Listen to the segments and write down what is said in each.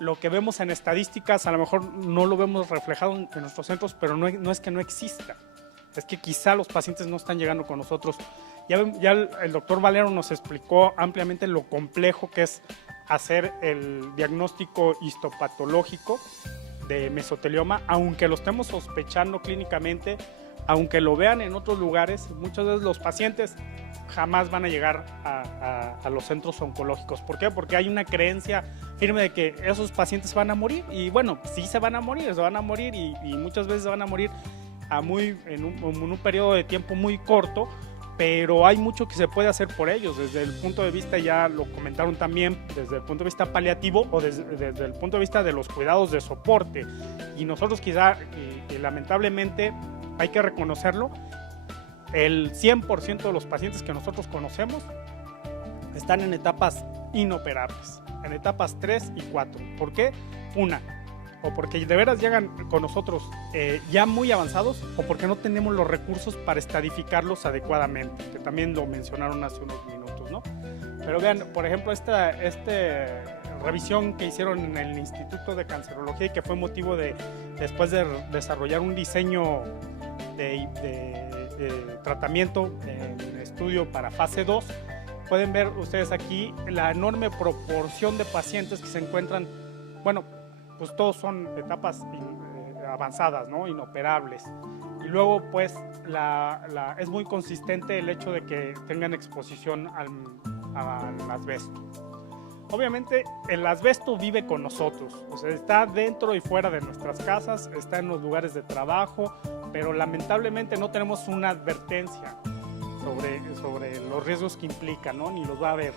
lo que vemos en estadísticas a lo mejor no lo vemos reflejado en nuestros centros, pero no es que no exista, es que quizá los pacientes no están llegando con nosotros. Ya el doctor Valero nos explicó ampliamente lo complejo que es hacer el diagnóstico histopatológico de mesotelioma, aunque lo estemos sospechando clínicamente, aunque lo vean en otros lugares, muchas veces los pacientes jamás van a llegar a los centros oncológicos. ¿Por qué? Porque hay una creencia firme de que esos pacientes van a morir, y bueno, sí se van a morir y muchas veces se van a morir en un periodo de tiempo muy corto, pero hay mucho que se puede hacer por ellos, desde el punto de vista, ya lo comentaron también, desde el punto de vista paliativo o desde el punto de vista de los cuidados de soporte. Y nosotros quizá, lamentablemente, hay que reconocerlo, el 100% de los pacientes que nosotros conocemos están en etapas inoperables, en etapas 3 y 4. ¿Por qué? O porque de veras llegan con nosotros ya muy avanzados, o porque no tenemos los recursos para estadificarlos adecuadamente, que también lo mencionaron hace unos minutos, ¿no? Pero vean, por ejemplo, esta revisión que hicieron en el Instituto de Cancerología, y que fue motivo después de desarrollar un diseño de tratamiento en estudio para fase 2, pueden ver ustedes aquí la enorme proporción de pacientes que se encuentran, bueno, pues todos son etapas avanzadas, ¿no? Inoperables. Y luego, pues, es muy consistente el hecho de que tengan exposición al asbesto. Obviamente, el asbesto vive con nosotros, o sea, está dentro y fuera de nuestras casas, está en los lugares de trabajo, pero lamentablemente no tenemos una advertencia sobre los riesgos que implica, ¿no? Ni los va a haber.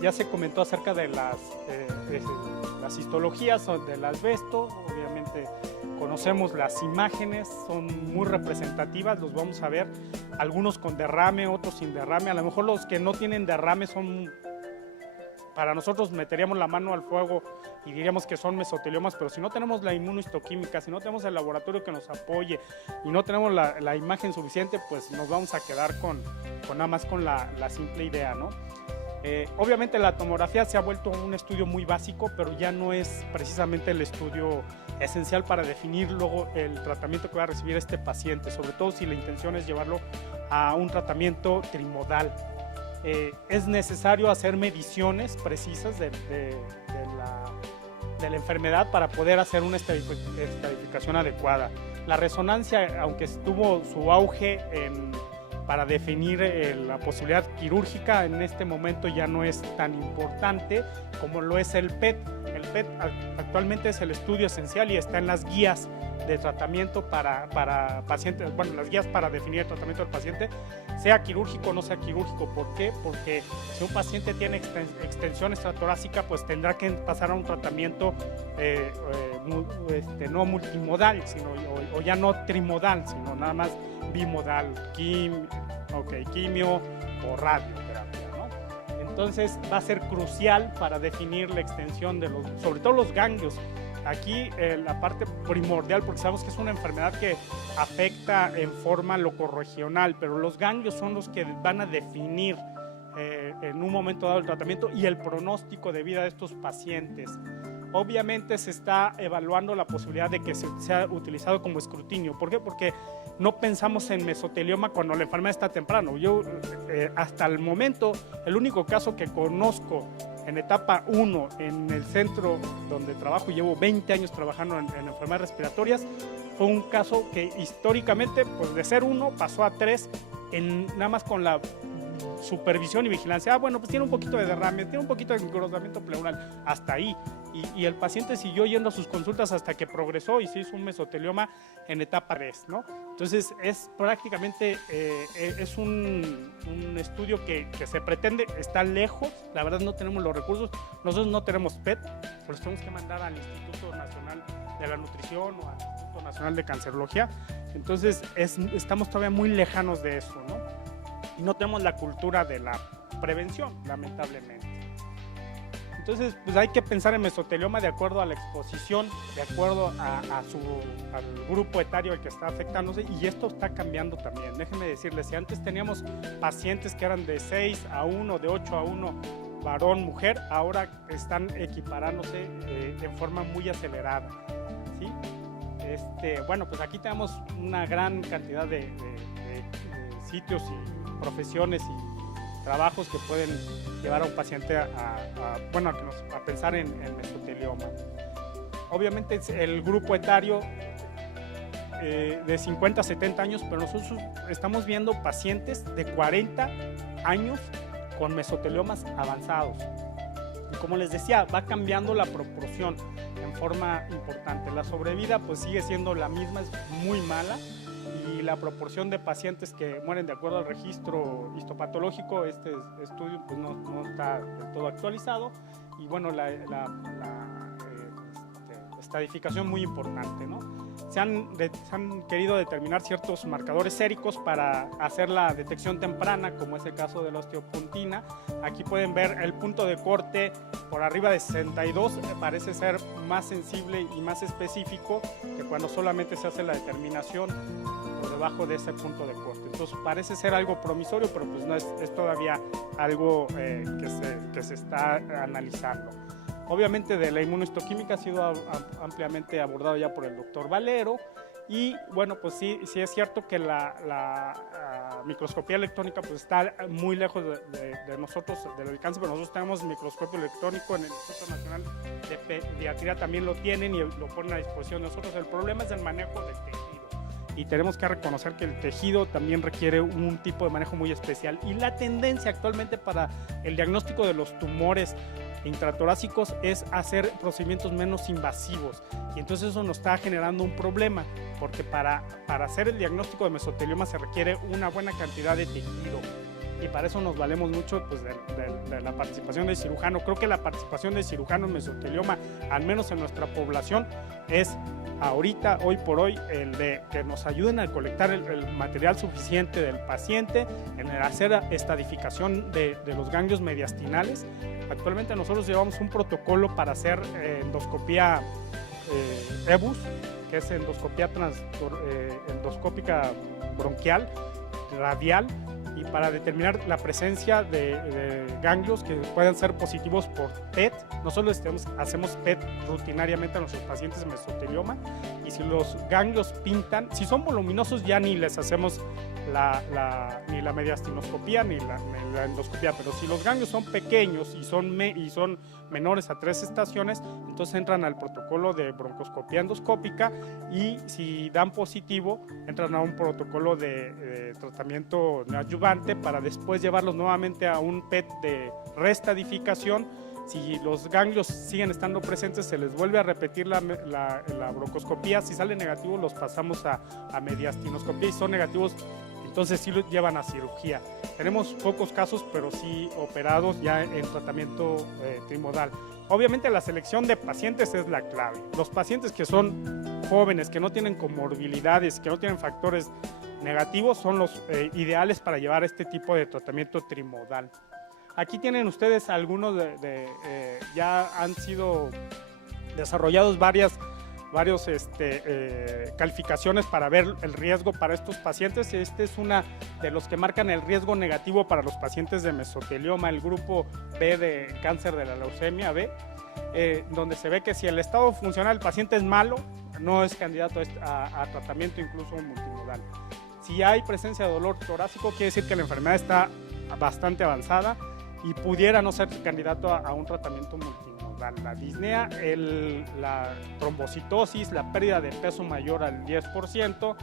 Ya se comentó acerca de las histologías del asbesto. Obviamente conocemos las imágenes, son muy representativas, los vamos a ver, algunos con derrame, otros sin derrame. A lo mejor los que no tienen derrame son, para nosotros meteríamos la mano al fuego y diríamos que son mesoteliomas, pero si no tenemos la inmunohistoquímica, si no tenemos el laboratorio que nos apoye y no tenemos la imagen suficiente, pues nos vamos a quedar nada más con la simple idea, ¿no? Obviamente la tomografía se ha vuelto un estudio muy básico, pero ya no es precisamente el estudio esencial para definir luego el tratamiento que va a recibir este paciente, sobre todo si la intención es llevarlo a un tratamiento trimodal. Es necesario hacer mediciones precisas de la enfermedad para poder hacer una estratificación adecuada. La resonancia, aunque tuvo su auge para definir la posibilidad quirúrgica, en este momento ya no es tan importante como lo es el PET. El PET actualmente es el estudio esencial y está en las guías de tratamiento para pacientes, bueno, las guías para definir el tratamiento del paciente, sea quirúrgico o no sea quirúrgico. ¿Por qué? Porque si un paciente tiene extensión extratorácica, pues tendrá que pasar a un tratamiento no multimodal, o ya no trimodal, sino nada más bimodal, quimio o radioterapia, ¿no? Entonces va a ser crucial para definir la extensión sobre todo los ganglios. Aquí la parte primordial, porque sabemos que es una enfermedad que afecta en forma locorregional, pero los ganglios son los que van a definir en un momento dado el tratamiento y el pronóstico de vida de estos pacientes. Obviamente se está evaluando la posibilidad de que sea utilizado como escrutinio. ¿Por qué? Porque no pensamos en mesotelioma cuando la enfermedad está temprano. Yo hasta el momento, el único caso que conozco en etapa 1 en el centro donde trabajo, llevo 20 años trabajando en enfermedades respiratorias, fue un caso que históricamente, pues de ser 1 pasó a 3, nada más con la supervisión y vigilancia. Bueno, pues tiene un poquito de derrame, tiene un poquito de engrosamiento pleural, hasta ahí. Y el paciente siguió yendo a sus consultas hasta que progresó y se hizo un mesotelioma en etapa 3, ¿no? Entonces es prácticamente es un estudio que se pretende, está lejos, la verdad no tenemos los recursos, nosotros no tenemos PET, pero tenemos que mandar al Instituto Nacional de la Nutrición o al Instituto Nacional de Cancerología. Entonces estamos todavía muy lejanos de eso, ¿no? Y no tenemos la cultura de la prevención, lamentablemente. Entonces, pues hay que pensar en mesotelioma de acuerdo a la exposición, de acuerdo al grupo etario al que está afectándose, y esto está cambiando también. Déjenme decirles, si antes teníamos pacientes que eran de 6 a 1, de 8 a 1, varón, mujer, ahora están equiparándose en forma muy acelerada, ¿sí? Bueno, pues aquí tenemos una gran cantidad de sitios y profesiones y trabajos que pueden llevar a un paciente a pensar en mesotelioma. Obviamente el grupo etario de 50 a 70 años, pero nosotros estamos viendo pacientes de 40 años con mesoteliomas avanzados. Y como les decía, va cambiando la proporción en forma importante. La sobrevida pues sigue siendo la misma, es muy mala, y la proporción de pacientes que mueren de acuerdo al registro histopatológico, este estudio pues no está del todo actualizado, y bueno, la estadificación muy importante, ¿no? Se han querido determinar ciertos marcadores séricos para hacer la detección temprana, como es el caso de la osteopontina. Aquí pueden ver el punto de corte por arriba de 62, parece ser más sensible y más específico que cuando solamente se hace la determinación por debajo de ese punto de corte. Entonces parece ser algo promisorio, pero pues no es todavía algo que se está analizando. Obviamente de la inmunohistoquímica ha sido ampliamente abordado ya por el doctor Valero, y bueno, pues sí es cierto que la microscopía electrónica pues está muy lejos de nosotros, del alcance, pero nosotros tenemos microscopio electrónico en el Instituto Nacional de Pediatría, también lo tienen y lo ponen a disposición de nosotros. El problema es el manejo del tejido, y tenemos que reconocer que el tejido también requiere un tipo de manejo muy especial, y la tendencia actualmente para el diagnóstico de los tumores intratorácicos es hacer procedimientos menos invasivos, y entonces eso nos está generando un problema, porque para hacer el diagnóstico de mesotelioma se requiere una buena cantidad de tejido, y para eso nos valemos mucho pues, de la participación del cirujano. Creo que la participación del cirujano en mesotelioma, al menos en nuestra población, es ahorita, hoy por hoy, el de que nos ayuden a colectar el material suficiente del paciente, en el hacer estadificación de los ganglios mediastinales. Actualmente nosotros llevamos un protocolo para hacer endoscopía EBUS, que es endoscópica bronquial, radial, y para determinar la presencia de ganglios que puedan ser positivos por PET. Nosotros hacemos PET rutinariamente a nuestros pacientes de mesotelioma, y si los ganglios pintan, si son voluminosos ya ni les hacemos ni la mediastinoscopía ni la endoscopía, pero si los ganglios son pequeños y son menores a 3 estaciones, entonces entran al protocolo de broncoscopía endoscópica, y si dan positivo entran a un protocolo de tratamiento neoadyuvante para después llevarlos nuevamente a un PET de reestadificación. Si los ganglios siguen estando presentes, se les vuelve a repetir la broncoscopía. Si sale negativo, los pasamos a mediastinoscopía, y son negativos, entonces sí los llevan a cirugía. Tenemos pocos casos, pero sí operados ya en tratamiento trimodal. Obviamente la selección de pacientes es la clave. Los pacientes que son jóvenes, que no tienen comorbilidades, que no tienen factores negativos, son los ideales para llevar este tipo de tratamiento trimodal. Aquí tienen ustedes algunos ya han sido desarrollados varias calificaciones para ver el riesgo para estos pacientes. Este es una de los que marcan el riesgo negativo para los pacientes de mesotelioma, el grupo B de cáncer de la leucemia B, donde se ve que si el estado funcional del paciente es malo, no es candidato a tratamiento incluso multimodal. Si hay presencia de dolor torácico, quiere decir que la enfermedad está bastante avanzada y pudiera no ser candidato a un tratamiento multimodal. La disnea, la trombocitosis, la pérdida de peso mayor al 10%,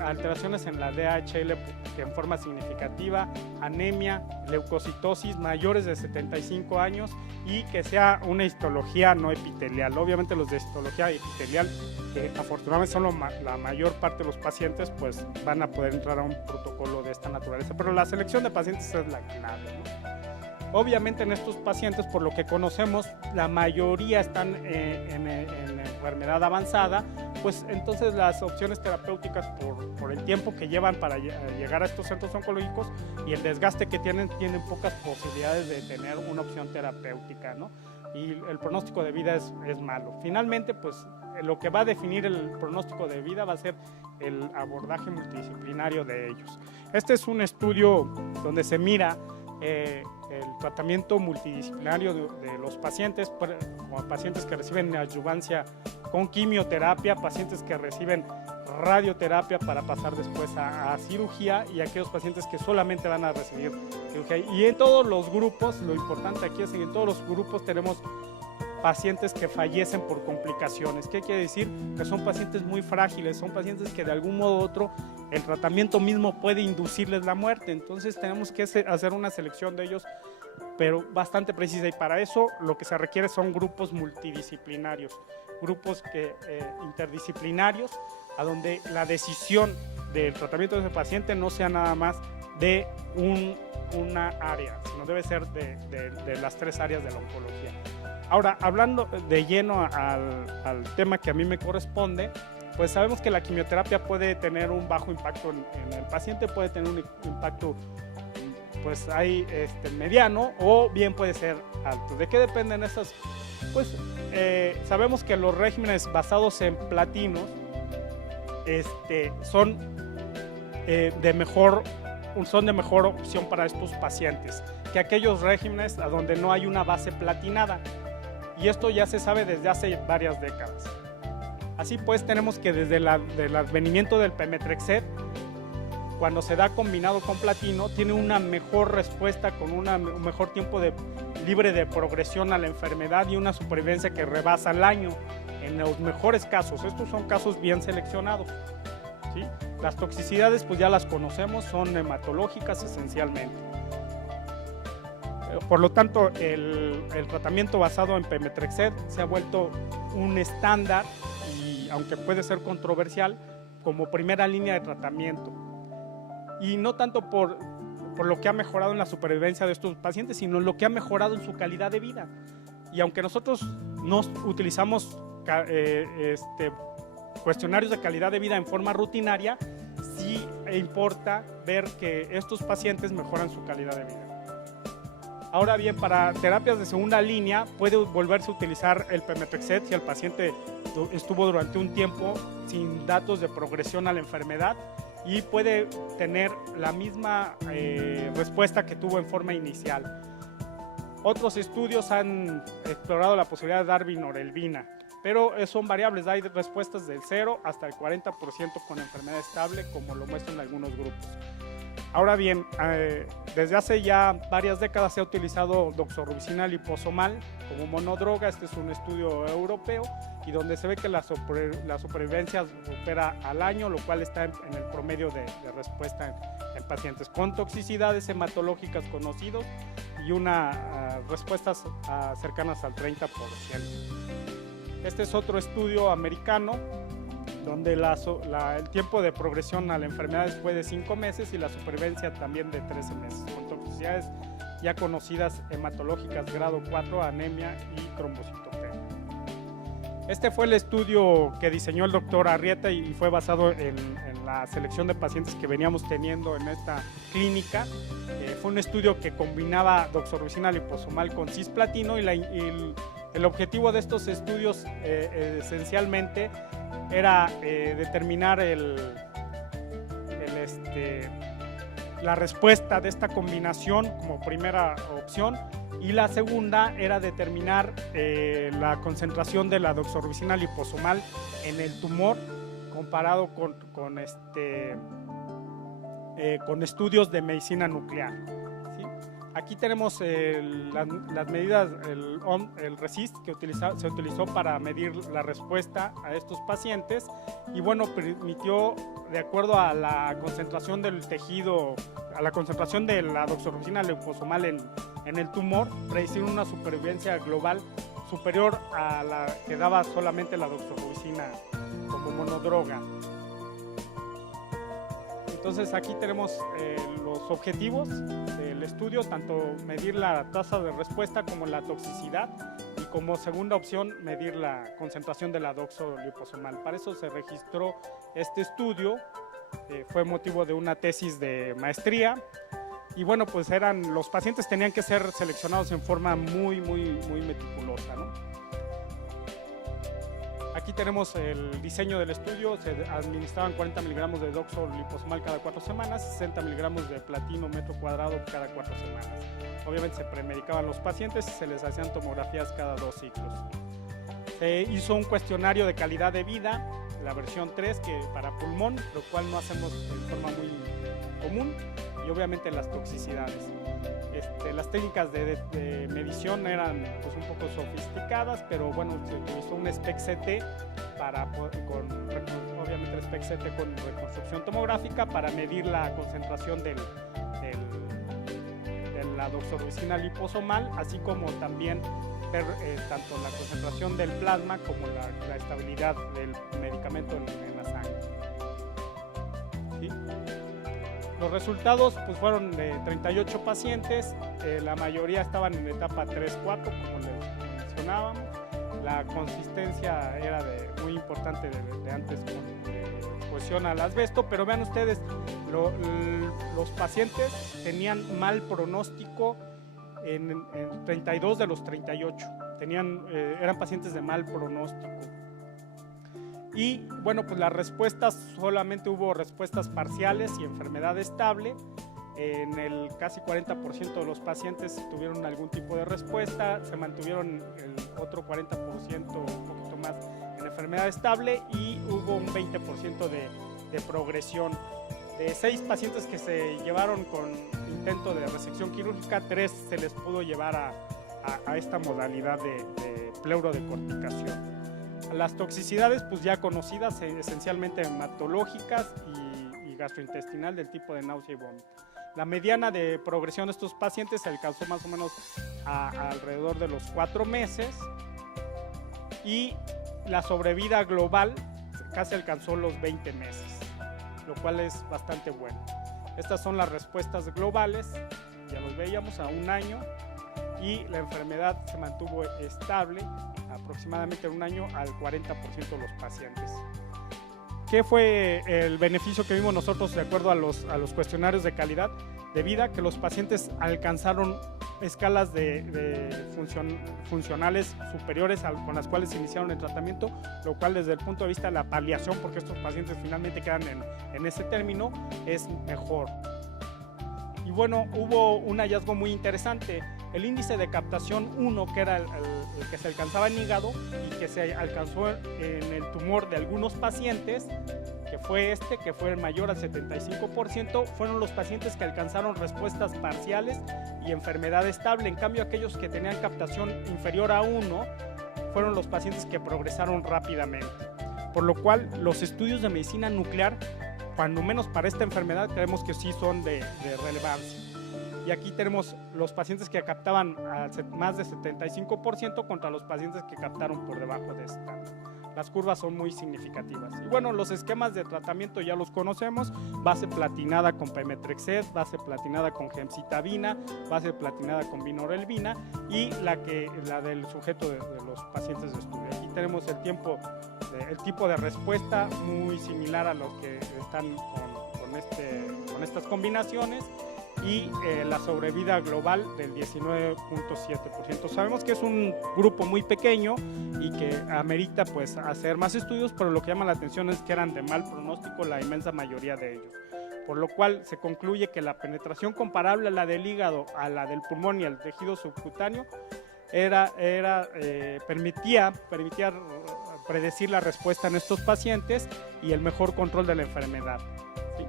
alteraciones en la DHL en forma significativa, anemia, leucocitosis mayores de 75 años, y que sea una histología no epitelial. Obviamente los de histología epitelial, que afortunadamente son la mayor parte de los pacientes, pues van a poder entrar a un protocolo de esta naturaleza, pero la selección de pacientes es la clave, ¿no? Obviamente en estos pacientes, por lo que conocemos, la mayoría están en enfermedad avanzada, pues entonces las opciones terapéuticas por el tiempo que llevan para llegar a estos centros oncológicos y el desgaste que tienen pocas posibilidades de tener una opción terapéutica, ¿no? Y el pronóstico de vida es malo. Finalmente, pues lo que va a definir el pronóstico de vida va a ser el abordaje multidisciplinario de ellos. Este es un estudio donde se mira el tratamiento multidisciplinario de los pacientes, como pacientes que reciben adjuvancia con quimioterapia, pacientes que reciben radioterapia para pasar después a cirugía, y aquellos pacientes que solamente van a recibir cirugía. Y en todos los grupos, lo importante aquí es que en todos los grupos tenemos pacientes que fallecen por complicaciones. ¿Qué quiere decir? Que son pacientes muy frágiles, son pacientes que de algún modo u otro el tratamiento mismo puede inducirles la muerte. Entonces tenemos que hacer una selección de ellos, pero bastante precisa, y para eso lo que se requiere son grupos multidisciplinarios, grupos interdisciplinarios, a donde la decisión del tratamiento de ese paciente no sea nada más de una área, sino debe ser de las 3 áreas de la oncología. Ahora, hablando de lleno al tema que a mí me corresponde, pues sabemos que la quimioterapia puede tener un bajo impacto en el paciente, puede tener un impacto pues ahí mediano, o bien puede ser alto. ¿De qué dependen esas? Pues sabemos que los regímenes basados en platinos son de mejor opción para estos pacientes que aquellos regímenes a donde no hay una base platinada, y esto ya se sabe desde hace varias décadas. Así pues, tenemos que desde el advenimiento del pemetrexed, cuando se da combinado con platino, tiene una mejor respuesta, con un mejor tiempo libre de progresión a la enfermedad y una supervivencia que rebasa el año en los mejores casos. Estos son casos bien seleccionados, ¿sí? Las toxicidades pues ya las conocemos, son hematológicas esencialmente. Por lo tanto, el tratamiento basado en pemetrexed se ha vuelto un estándar, y aunque puede ser controversial, como primera línea de tratamiento. Y no tanto por lo que ha mejorado en la supervivencia de estos pacientes, sino lo que ha mejorado en su calidad de vida. Y aunque nosotros no utilizamos cuestionarios de calidad de vida en forma rutinaria, sí importa ver que estos pacientes mejoran su calidad de vida. Ahora bien, para terapias de segunda línea puede volverse a utilizar el pemetrexed si el paciente estuvo durante un tiempo sin datos de progresión a la enfermedad, y puede tener la misma respuesta que tuvo en forma inicial. Otros estudios han explorado la posibilidad de dar vinorelbina, pero son variables, hay respuestas del 0 hasta el 40% con enfermedad estable, como lo muestran algunos grupos. Ahora bien, desde hace ya varias décadas se ha utilizado doxorubicina liposomal como monodroga. Este es un estudio europeo, y donde se ve que la supervivencia supera al año, lo cual está en el promedio de respuesta en pacientes con toxicidades hematológicas conocidos y respuestas cercanas al 30%. Este es otro estudio americano, donde el tiempo de progresión a la enfermedad fue de 5 meses y la supervivencia también de 13 meses, con toxicidades ya conocidas hematológicas grado 4, anemia y trombocitopenia. Este fue el estudio que diseñó el doctor Arrieta y fue basado en la selección de pacientes que veníamos teniendo en esta clínica. Fue un estudio que combinaba doxorubicina liposomal con cisplatino, y el objetivo de estos estudios esencialmente era determinar la respuesta de esta combinación como primera opción, y la segunda era determinar la concentración de la doxorubicina liposomal en el tumor comparado con estudios de medicina nuclear, ¿sí? Aquí tenemos las medidas, el RECIST que se utilizó para medir la respuesta a estos pacientes, y bueno, permitió, de acuerdo a la concentración del tejido, a la concentración de la doxorubicina liposomal en el tumor, predecir una supervivencia global superior a la que daba solamente la doxorubicina como monodroga. Entonces aquí tenemos los objetivos del estudio, tanto medir la tasa de respuesta como la toxicidad, y como segunda opción medir la concentración de la doxoliposomal. Para eso se registró este estudio, fue motivo de una tesis de maestría, y bueno, pues los pacientes tenían que ser seleccionados en forma muy meticulosa, ¿no? Aquí tenemos el diseño del estudio. Se administraban 40 miligramos de doxo liposomal cada 4 semanas, 60 miligramos de platino metro cuadrado cada 4 semanas. Obviamente se premedicaban los pacientes y se les hacían tomografías cada 2 ciclos. Se hizo un cuestionario de calidad de vida, la versión 3, que para pulmón, lo cual no hacemos de forma muy común, y obviamente las toxicidades. Las técnicas de medición eran pues un poco sofisticadas, pero bueno, se utilizó un SPECT-CT obviamente el SPECT-CT con reconstrucción tomográfica para medir la concentración de la doxorubicina liposomal, así como también ver tanto la concentración del plasma como la estabilidad del medicamento en la sangre. ¿Sí? Los resultados pues, fueron de 38 pacientes, la mayoría estaban en etapa 3-4, como les mencionábamos. La consistencia era muy importante de antes con exposición al asbesto, pero vean ustedes, los pacientes tenían mal pronóstico en 32 de los 38, eran pacientes de mal pronóstico. Y bueno, pues las respuestas, solamente hubo respuestas parciales y enfermedad estable. En el casi 40% de los pacientes tuvieron algún tipo de respuesta, se mantuvieron el otro 40%, un poquito más, en enfermedad estable, y hubo un 20% de progresión. De 6 pacientes que se llevaron con intento de resección quirúrgica, 3 se les pudo llevar a esta modalidad de pleurodecorticación. Las toxicidades pues ya conocidas, esencialmente hematológicas y gastrointestinal, del tipo de náusea y vómito. La mediana de progresión de estos pacientes se alcanzó más o menos alrededor de los 4 meses, y la sobrevida global casi alcanzó los 20 meses, lo cual es bastante bueno. Estas son las respuestas globales, ya los veíamos, a 1 año, y la enfermedad se mantuvo estable aproximadamente en 1 año al 40% de los pacientes. ¿Qué fue el beneficio que vimos nosotros de acuerdo a los cuestionarios de calidad de vida? Que los pacientes alcanzaron escalas funcionales superiores con las cuales iniciaron el tratamiento, lo cual desde el punto de vista de la paliación, porque estos pacientes finalmente quedan en ese término, es mejor. Y bueno, hubo un hallazgo muy interesante. El índice de captación 1, que era el que se alcanzaba en hígado y que se alcanzó en el tumor de algunos pacientes, que fue mayor al 75%, fueron los pacientes que alcanzaron respuestas parciales y enfermedad estable. En cambio, aquellos que tenían captación inferior a 1 fueron los pacientes que progresaron rápidamente. Por lo cual, los estudios de medicina nuclear, cuando menos para esta enfermedad, creemos que sí son de relevancia. Y aquí tenemos los pacientes que captaban más de 75% contra los pacientes que captaron por debajo de esta. Las curvas son muy significativas. Y bueno, los esquemas de tratamiento ya los conocemos: base platinada con pemetrexed, base platinada con gemcitabina, base platinada con vinorelbina, y la del sujeto de los pacientes de estudio. Aquí tenemos el tipo de respuesta muy similar a los que están con estas combinaciones, y la sobrevida global del 19.7%. Sabemos que es un grupo muy pequeño y que amerita pues hacer más estudios, pero lo que llama la atención es que eran de mal pronóstico la inmensa mayoría de ellos, por lo cual se concluye que la penetración comparable a la del hígado, a la del pulmón y al tejido subcutáneo permitía predecir la respuesta en estos pacientes y el mejor control de la enfermedad. ¿Sí?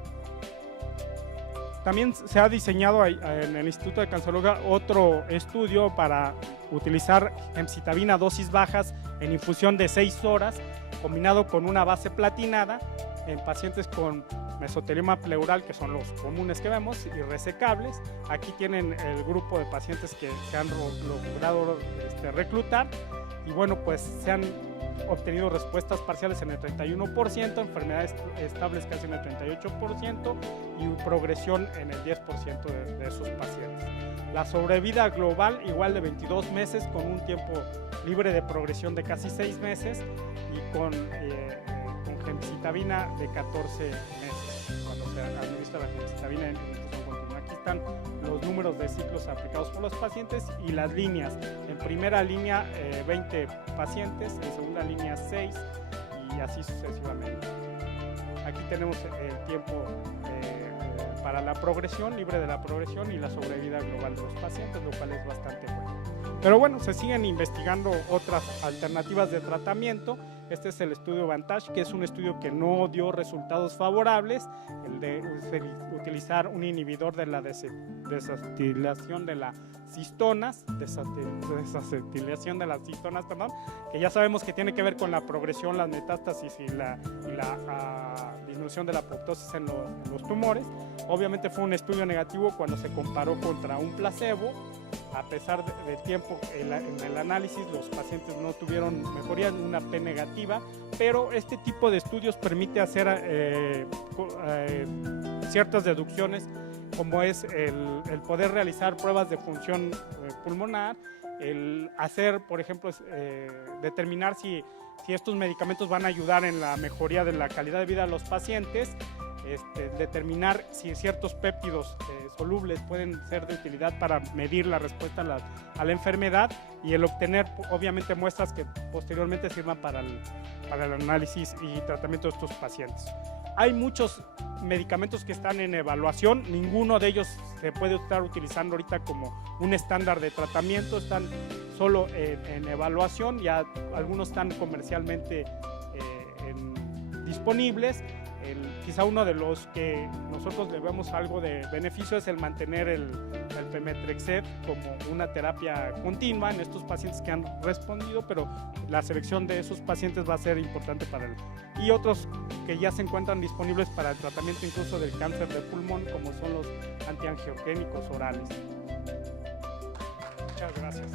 También se ha diseñado en el Instituto de Cancerología otro estudio para utilizar gemcitabina dosis bajas en infusión de 6 horas, combinado con una base platinada en pacientes con mesotelioma pleural, que son los comunes que vemos, y resecables. Aquí tienen el grupo de pacientes que se han logrado reclutar, y bueno, pues se han obtenido respuestas parciales en el 31%, enfermedades estables casi en el 38% y progresión en el 10% de esos pacientes. La sobrevida global igual de 22 meses, con un tiempo libre de progresión de casi 6 meses, y con gemcitabina de 14 meses cuando se administra la gemcitabina en infusión continua. Aquí están los números de ciclos aplicados por los pacientes y las líneas. En primera línea 20 pacientes, en segunda línea 6 y así sucesivamente. Aquí tenemos el tiempo para la progresión, libre de la progresión y la sobrevida global de los pacientes, lo cual es bastante bueno. Pero bueno, se siguen investigando otras alternativas de tratamiento. Este es el estudio Vantage, que es un estudio que no dio resultados favorables, el de utilizar un inhibidor de la desacetilación de las cistonas, perdón, que ya sabemos que tiene que ver con la progresión, las metástasis y la disminución de la apoptosis en los tumores. Obviamente fue un estudio negativo cuando se comparó contra un placebo. A pesar del tiempo en el análisis, los pacientes no tuvieron mejoría, una P negativa, pero este tipo de estudios permite hacer ciertas deducciones, como es el poder realizar pruebas de función pulmonar, el hacer, por ejemplo, determinar si estos medicamentos van a ayudar en la mejoría de la calidad de vida de los pacientes, determinar si ciertos péptidos solubles pueden ser de utilidad para medir la respuesta a la enfermedad, y el obtener obviamente muestras que posteriormente sirvan para el análisis y tratamiento de estos pacientes. Hay muchos medicamentos que están en evaluación, ninguno de ellos se puede estar utilizando ahorita como un estándar de tratamiento, están solo en evaluación, ya algunos están comercialmente disponibles. Quizá uno de los que nosotros le vemos algo de beneficio es el mantener el pemetrexed como una terapia continua en estos pacientes que han respondido, pero la selección de esos pacientes va a ser importante para él. Y otros que ya se encuentran disponibles para el tratamiento incluso del cáncer de pulmón, como son los antiangiogénicos orales. Muchas gracias.